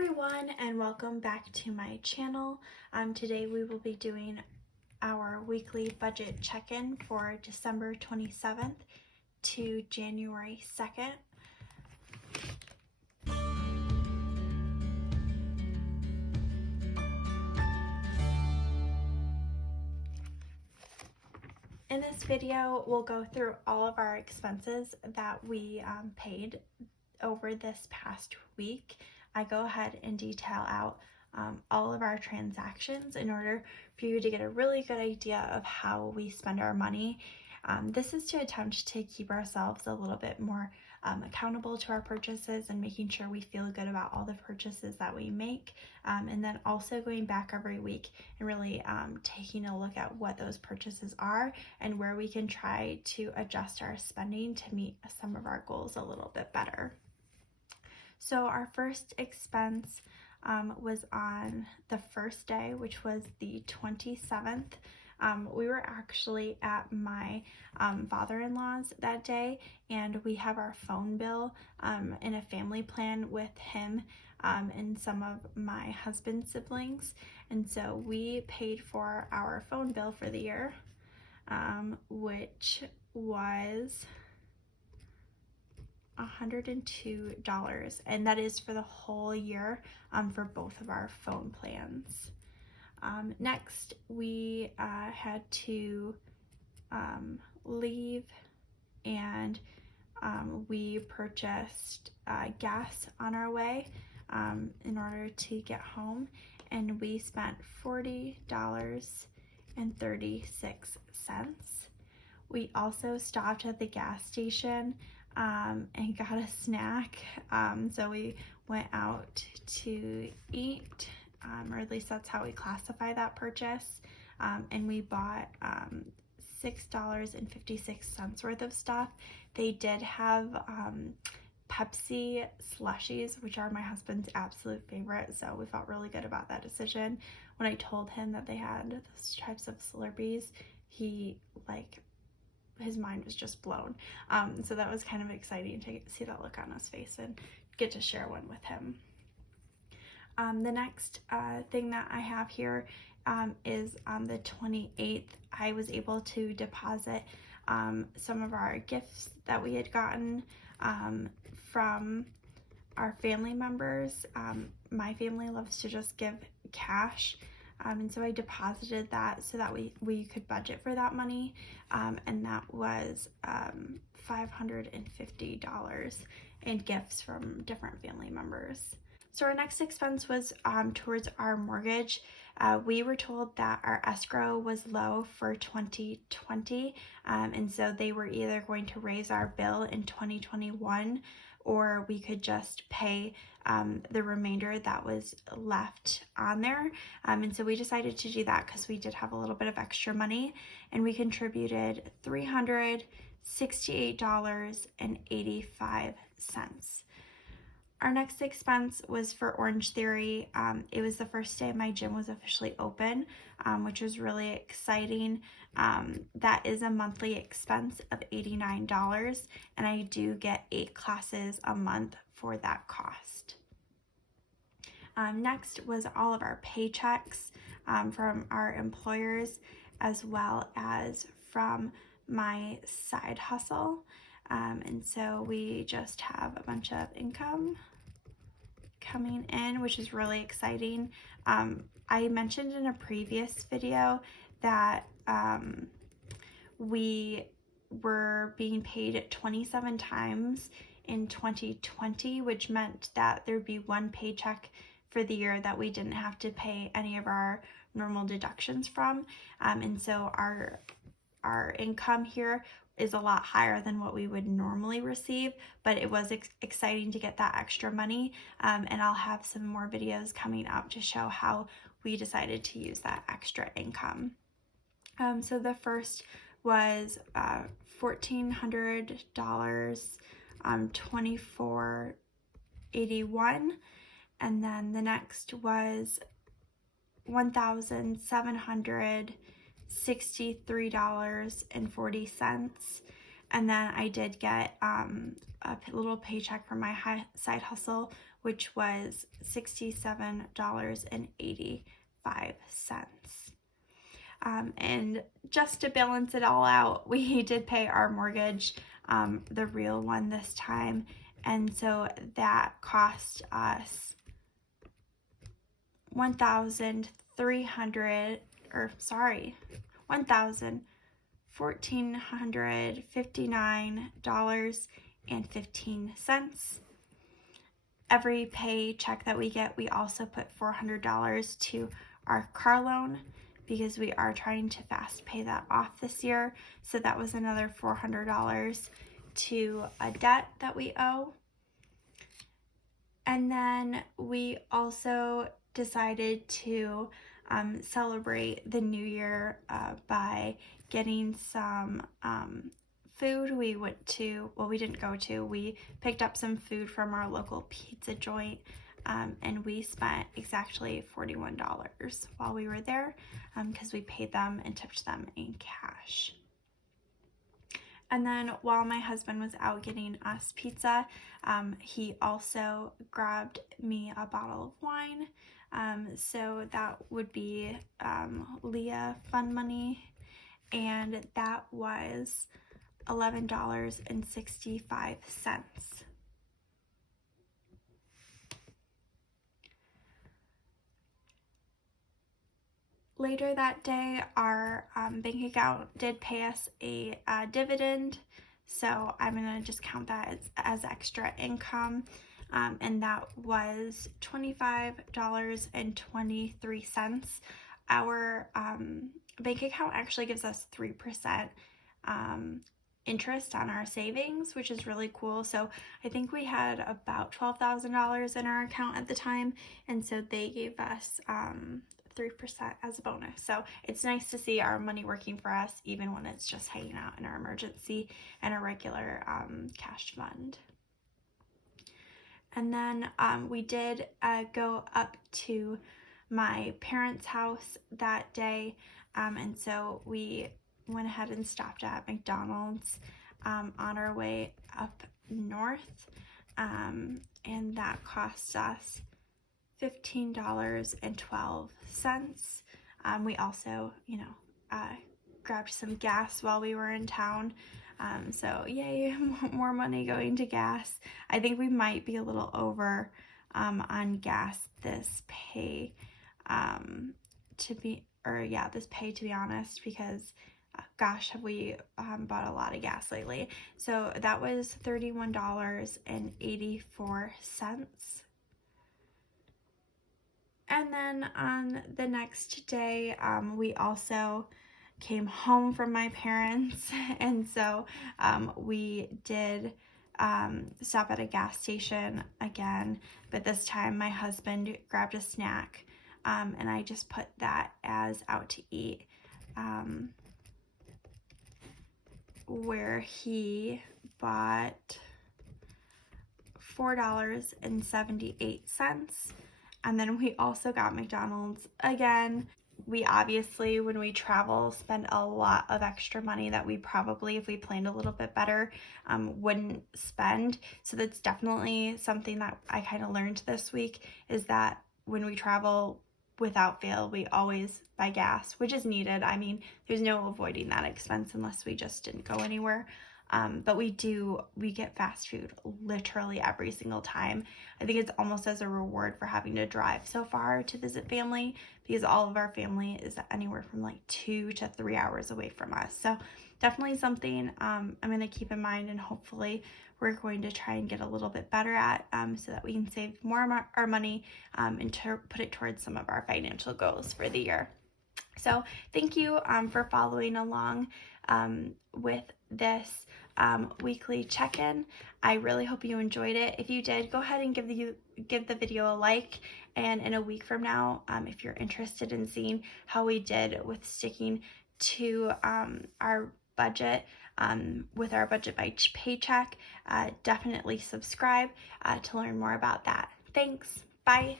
everyone, and welcome back to my channel. Today we will be doing our weekly budget check-in for December 27th to January 2nd. In this video, we'll go through all of our expenses that we paid over this past week. I go ahead and detail out all of our transactions in order for you to get a really good idea of how we spend our money. This is to attempt to keep ourselves a little bit more accountable to our purchases and making sure we feel good about all the purchases that we make, and then also going back every week and really taking a look at what those purchases are and where we can try to adjust our spending to meet some of our goals a little bit better. So our first expense was on the first day, which was the 27th. We were actually at my father-in-law's that day, and we have our phone bill in a family plan with him and some of my husband's siblings. And so we paid for our phone bill for the year, which was $102, and that is for the whole year for both of our phone plans. Next, we had to leave, and we purchased gas on our way in order to get home, and we spent $40.36. We also stopped at the gas station and got a snack. So we went out to eat, or at least that's how we classify that purchase. And we bought $6.56 worth of stuff. They did have Pepsi slushies, which are my husband's absolute favorite, so we felt really good about that decision. When I told him that they had those types of Slurpees, his mind was just blown. So that was kind of exciting to see that look on his face and get to share one with him. The next thing that I have here is on the 28th, I was able to deposit some of our gifts that we had gotten from our family members. My family loves to just give cash. And so I deposited that so that we could budget for that money, and that was $550 in gifts from different family members. So our next expense was towards our mortgage. We were told that our escrow was low for 2020, and so they were either going to raise our bill in 2021, or we could just pay the remainder that was left on there. And so we decided to do that because we did have a little bit of extra money, and we contributed $368.85. Our next expense was for Orange Theory. It was the first day my gym was officially open, which was really exciting. That is a monthly expense of $89, and I do get 8 classes a month for that cost. Next was all of our paychecks from our employers, as well as from my side hustle. And so we just have a bunch of income coming in, which is really exciting. I mentioned in a previous video that we were being paid 27 times in 2020, which meant that there'd be one paycheck for the year that we didn't have to pay any of our normal deductions from. And so our income here is a lot higher than what we would normally receive, but it was exciting to get that extra money, and I'll have some more videos coming up to show how we decided to use that extra income. So the first was $1,400, $24.81, and then the next was $1,763.40, and then I did get a little paycheck from my side hustle, which was $67.85. And just to balance it all out, we did pay our mortgage, the real one this time, and so that cost us $1,459.15. Every paycheck that we get, we also put $400 to our car loan because we are trying to fast pay that off this year. So that was another $400 to a debt that we owe. And then we also decided to celebrate the new year by getting some food. We picked up some food from our local pizza joint, and we spent exactly $41 while we were there because we paid them and tipped them in cash. And then while my husband was out getting us pizza, he also grabbed me a bottle of wine. So that would be Leah Fun Money, and that was $11.65. Later that day, our bank account did pay us a dividend, so I'm going to just count that as extra income, and that was $25.23. Our bank account actually gives us 3% interest on our savings, which is really cool. So I think we had about $12,000 in our account at the time, and so they gave us 3% as a bonus. So it's nice to see our money working for us, even when it's just hanging out in our emergency and a regular cash fund. And then we did go up to my parents' house that day, and so we went ahead and stopped at McDonald's on our way up north, and that cost us $15.12. We also, grabbed some gas while we were in town. So yay, more money going to gas. I think we might be a little over on gas this pay, to be honest, because gosh, have we bought a lot of gas lately. So that was $31.84. And then on the next day, we also came home from my parents, and so we did stop at a gas station again, but this time my husband grabbed a snack, and I just put that as out to eat, where he bought $4.78. And then we also got McDonald's again. We obviously, when we travel, spend a lot of extra money that we probably, if we planned a little bit better, wouldn't spend. So that's definitely something that I kind of learned this week, is that when we travel, without fail, we always buy gas, which is needed. I mean, there's no avoiding that expense unless we just didn't go anywhere. But we get fast food literally every single time. I think it's almost as a reward for having to drive so far to visit family, because all of our family is anywhere from like 2 to 3 hours away from us. So definitely something I'm going to keep in mind, and hopefully we're going to try and get a little bit better at, so that we can save more of our money and put it towards some of our financial goals for the year. So thank you for following along with this weekly check-in. I really hope you enjoyed it. If you did, go ahead and give the video a like, and in a week from now, if you're interested in seeing how we did with sticking to our budget, with our budget by paycheck, definitely subscribe to learn more about that. Thanks. Bye.